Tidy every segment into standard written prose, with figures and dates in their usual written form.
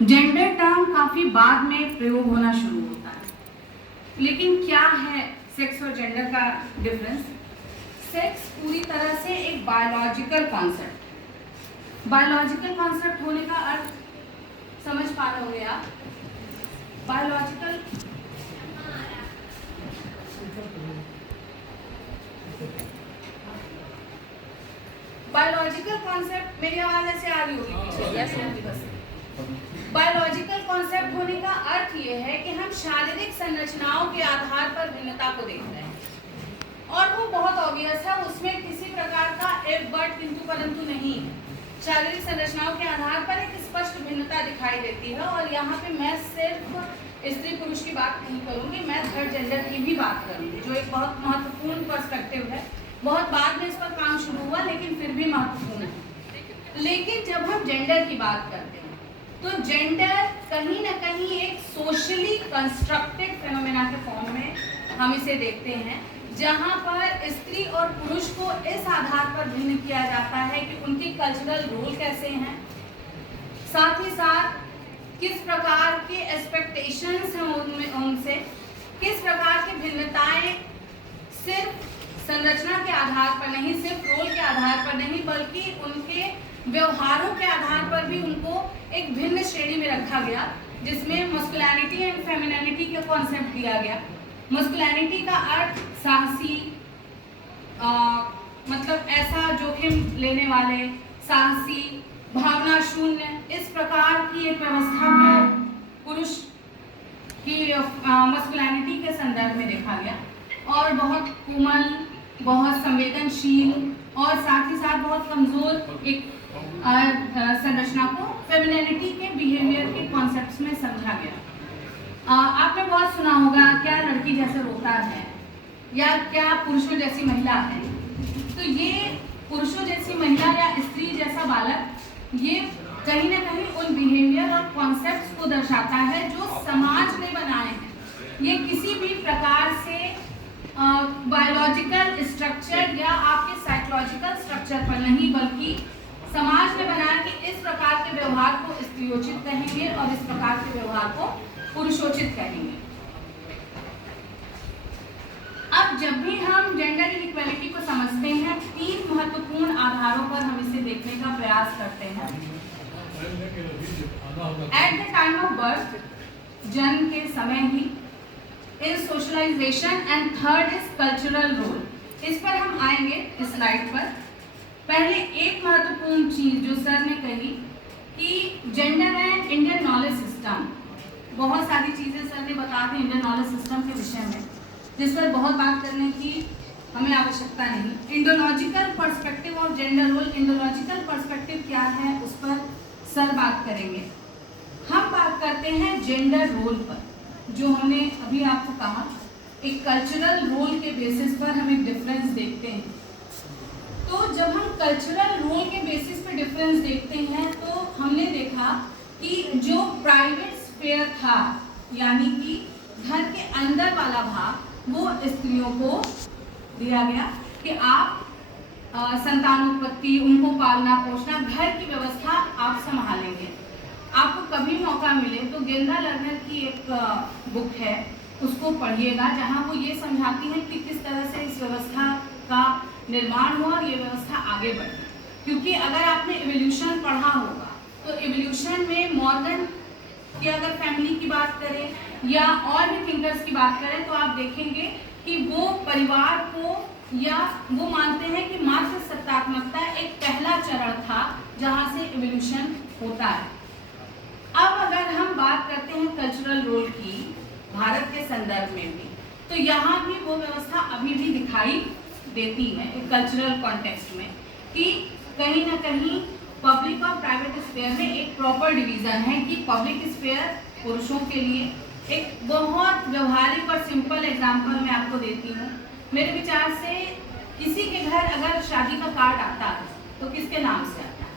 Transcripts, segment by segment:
Gender term काफी बाद में प्रयोग होना शुरू होता है, लेकिन क्या है सेक्स और जेंडर का डिफरेंस? सेक्स पूरी तरह से एक बायोलॉजिकल कॉन्सेप्ट, बायोलॉजिकल कॉन्सेप्ट होने का अर्थ समझ पा रहे होंगे आप। बायोलॉजिकल कॉन्सेप्ट, मेरी आवाज ऐसे आ रही होगी? बायोलॉजिकल कॉन्सेप्ट होने का अर्थ ये है कि हम शारीरिक संरचनाओं के आधार पर भिन्नता को देख रहे हैं, और वो बहुत ऑब्वियस है, उसमें किसी प्रकार का एक बट किंतु परंतु नहीं है। शारीरिक संरचनाओं के आधार पर एक स्पष्ट भिन्नता दिखाई देती है, और यहाँ पे मैं सिर्फ स्त्री पुरुष की बात नहीं करूँगी, मैं थर्ड जेंडर की भी बात करूँगी, जो एक बहुत महत्वपूर्ण पर्सपेक्टिव है। बहुत बाद में इस पर काम शुरू हुआ, लेकिन फिर भी महत्वपूर्ण है। लेकिन जब हम जेंडर की बात करते हैं तो जेंडर कहीं ना कहीं एक सोशली कंस्ट्रक्टेड फेनोमेना के फॉर्म में हम इसे देखते हैं, जहां पर स्त्री और पुरुष को इस आधार पर भिन्न किया जाता है कि उनके कल्चरल रोल कैसे हैं, साथ ही साथ किस प्रकार के एक्सपेक्टेशंस हैं उनमें, उनसे किस प्रकार की भिन्नताएं सिर्फ संरचना के आधार पर नहीं, सिर्फ रोल के आधार पर नहीं, बल्कि उनके व्यवहारों के आधार पर भी उनको एक भिन्न श्रेणी में रखा गया, जिसमें मस्कुलिनिटी एंड फेमिनिनिटी का कॉन्सेप्ट दिया गया। मस्कुलिनिटी का अर्थ साहसी, मतलब ऐसा जोखिम लेने वाले, साहसी, भावना शून्य, इस प्रकार की एक व्यवस्था को पुरुष की मस्कुलिनिटी के संदर्भ में देखा गया, और बहुत कोमल, बहुत संवेदनशील और साथ ही साथ बहुत कमजोर एक संरचना को फेमिनिनिटी के बिहेवियर के कॉन्सेप्ट्स में समझा गया। आपने बहुत सुना होगा, क्या लड़की जैसे रोता है, या क्या पुरुषों जैसी महिला है। तो ये पुरुषों जैसी महिला या स्त्री जैसा बालक, ये कहीं ना कहीं उन बिहेवियर और कॉन्सेप्ट्स को दर्शाता है जो समाज ने बनाए हैं। ये किसी भी प्रकार से बायोलॉजिकल स्ट्रक्चर या आपके साइकोलॉजिकल स्ट्रक्चर पर नहीं, बल्कि समाज ने बनाया कि इस प्रकार के व्यवहार को स्त्रियोचित कहेंगे और इस प्रकार के व्यवहार को पुरुषोचित कहेंगे। अब जब भी हम जेंडर इनइक्वालिटी को समझते हैं, तीन महत्वपूर्ण आधारों पर हम इसे देखने का प्रयास करते हैं। At the time of birth, जन्म के समय ही, in socialisation, and third is cultural role. इस पर हम आएंगे इस स्लाइड पर। पहले एक महत्वपूर्ण चीज जो सर ने कही कि gender and Indian knowledge system, बहुत सारी चीजें सर ने बता दी इंडियन नॉलेज सिस्टम के विषय में, जिस पर बहुत बात करने की हमें आवश्यकता नहीं। Indological perspective of gender role, Indological perspective क्या है उस पर सर बात करेंगे। हम बात करते हैं जेंडर रोल पर, जो हमने अभी आपको कहा, एक कल्चरल रोल के बेसिस पर हम एक डिफरेंस देखते हैं। तो जब हम कल्चरल रोल के बेसिस पर डिफरेंस देखते हैं, तो हमने देखा कि जो प्राइवेट स्फीयर था, यानी कि घर के अंदर वाला भाग, वो स्त्रियों को दिया गया कि आप संतानोत्पत्ति, उनको पालना पोषना, घर की व्यवस्था आप संभालेंगे। आपको कभी मौका मिले तो गेंदा लर्नर की एक बुक है, उसको पढ़िएगा, जहां वो ये समझाती है कि किस तरह से इस व्यवस्था का निर्माण हुआ और ये व्यवस्था आगे बढ़ी। क्योंकि अगर आपने इवोल्यूशन पढ़ा होगा, तो इवोल्यूशन में मॉर्गन की अगर फैमिली की बात करें या और भी थिंकर्स की बात करें, तो आप देखेंगे कि वो परिवार को, या वो मानते हैं कि मातृ सत्तात्मकता एक पहला चरण था जहां से इवोल्यूशन होता है। अब अगर हम बात करते हैं कल्चरल रोल की भारत के संदर्भ में भी, तो यहाँ भी वो व्यवस्था अभी भी दिखाई देती है एक कल्चरल कॉन्टेक्स्ट में, कि कहीं ना कहीं पब्लिक और प्राइवेट स्फीयर में एक प्रॉपर डिवीजन है कि पब्लिक स्फीयर पुरुषों के लिए। एक बहुत व्यवहारिक और सिंपल एग्जांपल मैं आपको देती हूँ। मेरे विचार से किसी के घर अगर शादी का कार्ड आता है तो किसके नाम से आता है?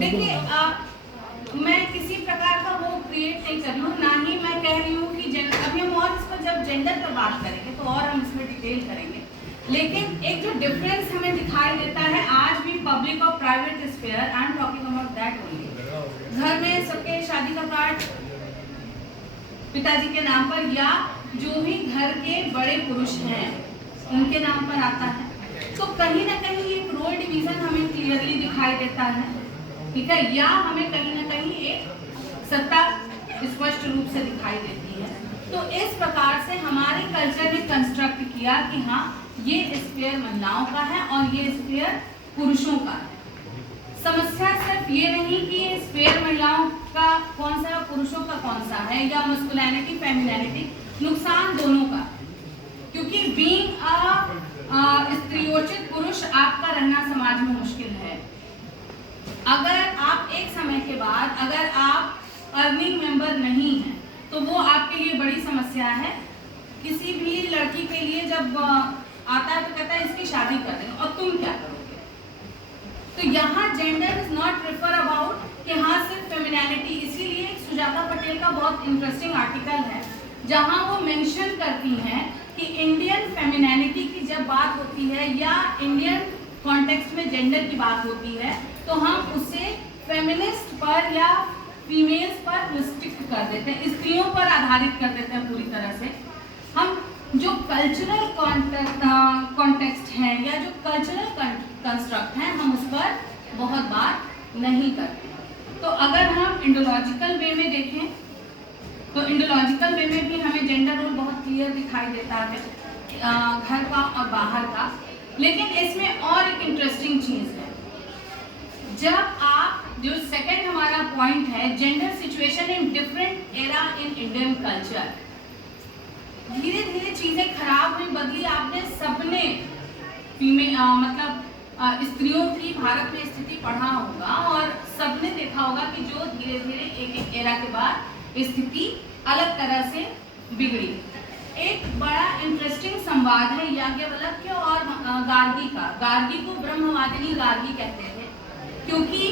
देखिए, मैं किसी प्रकार का वो क्रिएट नहीं कर रही हूँ, ना ही मैं कह रही हूँ कि अभी हम और इस पर जब जेंडर पर बात करेंगे तो और हम इसमें डिटेल करेंगे। लेकिन एक जो डिफरेंस हमें दिखाई देता है आज भी पब्लिक और private sphere, I am talking about that only, card पिताजी के नाम पर या जो भी घर के बड़े पुरुष हैं उनके नाम पर आता है। तो कहीं ना कहीं एक रोल डिवीजन हमें क्लियरली दिखाई देता है, ठीक है, या हमें कहीं ना कहीं एक सत्ता स्पष्ट रूप से दिखाई देती है। तो इस प्रकार से हमारे कल्चर ने कंस्ट्रक्ट किया कि हाँ ये स्फीयर महिलाओं का है और ये स्फीयर पुरुषों का है। समस्या सिर्फ ये नहीं कि ये स्फीयर महिलाओं का कौन सा पुरुषों का कौन सा है या मस्कुलिनिटी फेमिनिटी, नुकसान दोनों का, क्योंकि बीइंग अ स्त्रीयोचित पुरुष आपका रहना समाज में मुश्किल है। अगर आप एक समय के बाद अगर आप अर्निंग मेंबर नहीं हैं तो वो आपके लिए बड़ी समस्या है। किसी भी लड़की के लिए जब आता है तो कहता है इसकी शादी कर दें और तुम क्या करोगे। तो यहाँ gender is not refer about कि हाँ सिर्फ फेमिनिटी। इसीलिए एक सुजाता पटेल का बहुत इंटरेस्टिंग आर्टिकल है जहाँ वो मेंशन करती हैं कि इंडियन फेमिनिटी की जब बात होती है या इंडियन कॉन्टेक्स्ट में जेंडर की बात होती है तो हम उसे फेमिनिस्ट पर या फीमेल्स पर रिस्ट्रिक्ट कर देते हैं, स्त्रियों पर आधारित कर देते हैं पूरी तरह से। हम जो कल्चरल कॉन्टेक्स्ट है या जो कल्चरल कंस्ट्रक्ट है हम उस पर बहुत बात नहीं करते। तो अगर हम इंडोलॉजिकल वे में देखें तो इंडोलॉजिकल वे में भी हमें जेंडर रोल बहुत क्लियर दिखाई देता है, घर का और बाहर का। लेकिन इसमें और एक इंटरेस्टिंग चीज़ है, जब आप जो सेकंड हमारा पॉइंट है gender situation in different era in Indian culture, धीरे धीरे चीज़ें खराब हुई, बदली। आपने सबने मतलब स्त्रियों की भारत में स्थिति पढ़ा होगा और सबने देखा होगा कि जो धीरे धीरे एक एक एरा के बाद स्थिति अलग तरह से बिगड़ी। एक बड़ा इंटरेस्टिंग संवाद है याज्ञवल्क्य और गार्गी का। गार्गी को ब्रह्मवादिनी गार्गी कहते थे, क्योंकि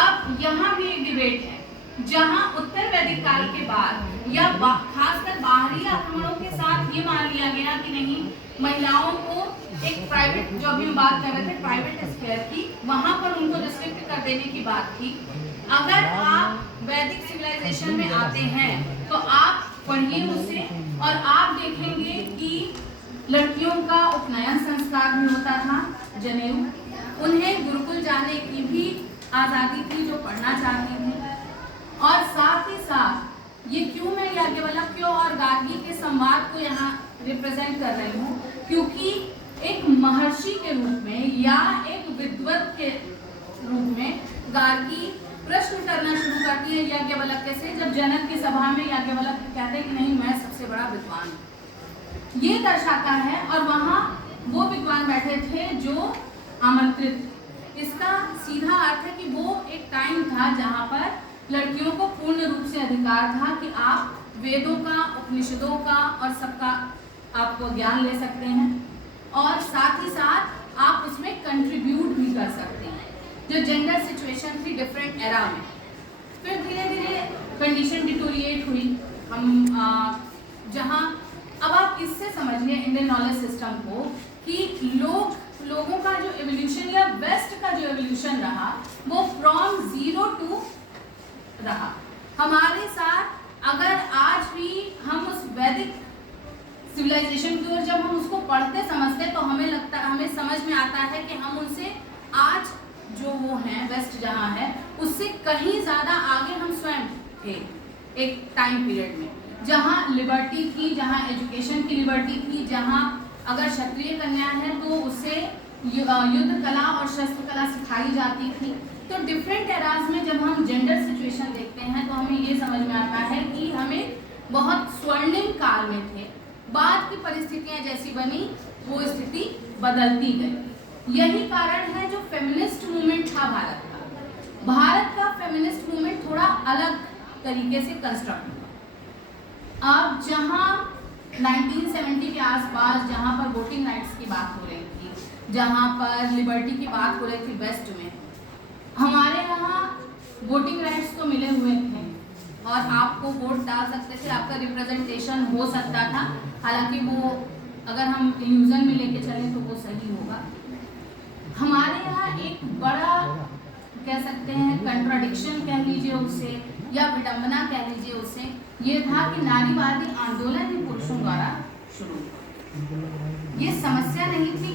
अब यहाँ भी एक डिबेट है जहाँ उत्तर वैदिक काल के बाद या खासकर बाहरी आक्रमणों के साथ ये मान लिया गया कि नहीं, महिलाओं को एक प्राइवेट, जो अभी हम बात कर रहे थे प्राइवेट स्फीयर की, वहाँ पर उनको रिस्ट्रिक्ट कर देने की बात थी। अगर आप वैदिक सिविलाइजेशन में आते हैं तो आप पढ़िए उसे और आप देखेंगे कि लड़कियों का उपनयन संस्कार भी होता था, जनेऊ, उन्हें गुरुकुल जाने की भी आज़ादी थी जो पढ़ना चाहती थी। और साथ ही साथ ये क्यों मैं याज्ञवल्क्य और गार्गी के संवाद को यहाँ रिप्रेजेंट कर रही हूँ, क्योंकि एक महर्षि के रूप में या एक विद्वत के रूप में गार्गी प्रश्न करना शुरू करती है याज्ञवल्क्य से। जब जनक की सभा में याज्ञवल्क्य कहते हैं कि नहीं मैं सबसे बड़ा विद्वान हूँ, ये दर्शाता है। और वहाँ वो विद्वान बैठे थे जो आमंत्रित। इसका सीधा अर्थ है कि वो एक टाइम था जहाँ पर लड़कियों को पूर्ण रूप से अधिकार था कि आप वेदों का, उपनिषदों का और सबका आप ज्ञान ले सकते हैं और साथ ही साथ आप उसमें कंट्रीब्यूट भी कर सकते हैं। जो जेंडर सिचुएशन थी डिफरेंट एरा में, फिर धीरे धीरे कंडीशन डिटोरिएट हुई। हम जहाँ अब आप इससे समझिए इंडियन नॉलेज सिस्टम को कि लोगों का जो एवोल्यूशन या वेस्ट का जो एवोल्यूशन रहा वो फ्रॉम जीरो टू रहा। हमारे साथ अगर आज भी हम उस वैदिक सिविलाइजेशन की ओर जब हम उसको पढ़ते समझते तो हमें लगता, हमें समझ में आता है कि हम उनसे आज जो वो हैं वेस्ट जहाँ है उससे कहीं ज़्यादा आगे हम स्वयं थे एक टाइम पीरियड में, जहाँ लिबर्टी थी, जहाँ एजुकेशन की लिबर्टी थी, जहाँ अगर क्षत्रिय कन्या है तो उसे युद्ध कला और शस्त्र कला सिखाई जाती थी। तो डिफरेंट एराज में जब हम जेंडर सिचुएशन देखते हैं तो हमें ये समझ में आता है कि हमें बहुत स्वर्णिम काल में थे, बाद की परिस्थितियाँ जैसी बनी वो स्थिति बदलती गई। यही कारण है जो फेमिनिस्ट मूवमेंट था भारत का फेमिनिस्ट मूवमेंट थोड़ा अलग तरीके से कंस्ट्रक्ट हुआ। अब जहाँ 1970 के आसपास जहाँ पर वोटिंग राइट्स की बात हो रही थी, जहाँ पर लिबर्टी की बात हो रही थी वेस्ट में, हमारे यहाँ वोटिंग राइट्स तो मिले हुए थे और आपको वोट डाल सकते थे, आपका रिप्रेजेंटेशन हो सकता था। हालांकि वो अगर हम इल्यूजन में लेके चलें तो वो सही होगा। हमारे यहाँ एक बड़ा कह सकते हैं, कंट्राडिक्शन कह लीजिए उसे, या विडंबना कह लीजिए उसे, ये था कि नारीवादी आंदोलन ही पुरुषों द्वारा शुरू हुआ। ये समस्या नहीं थी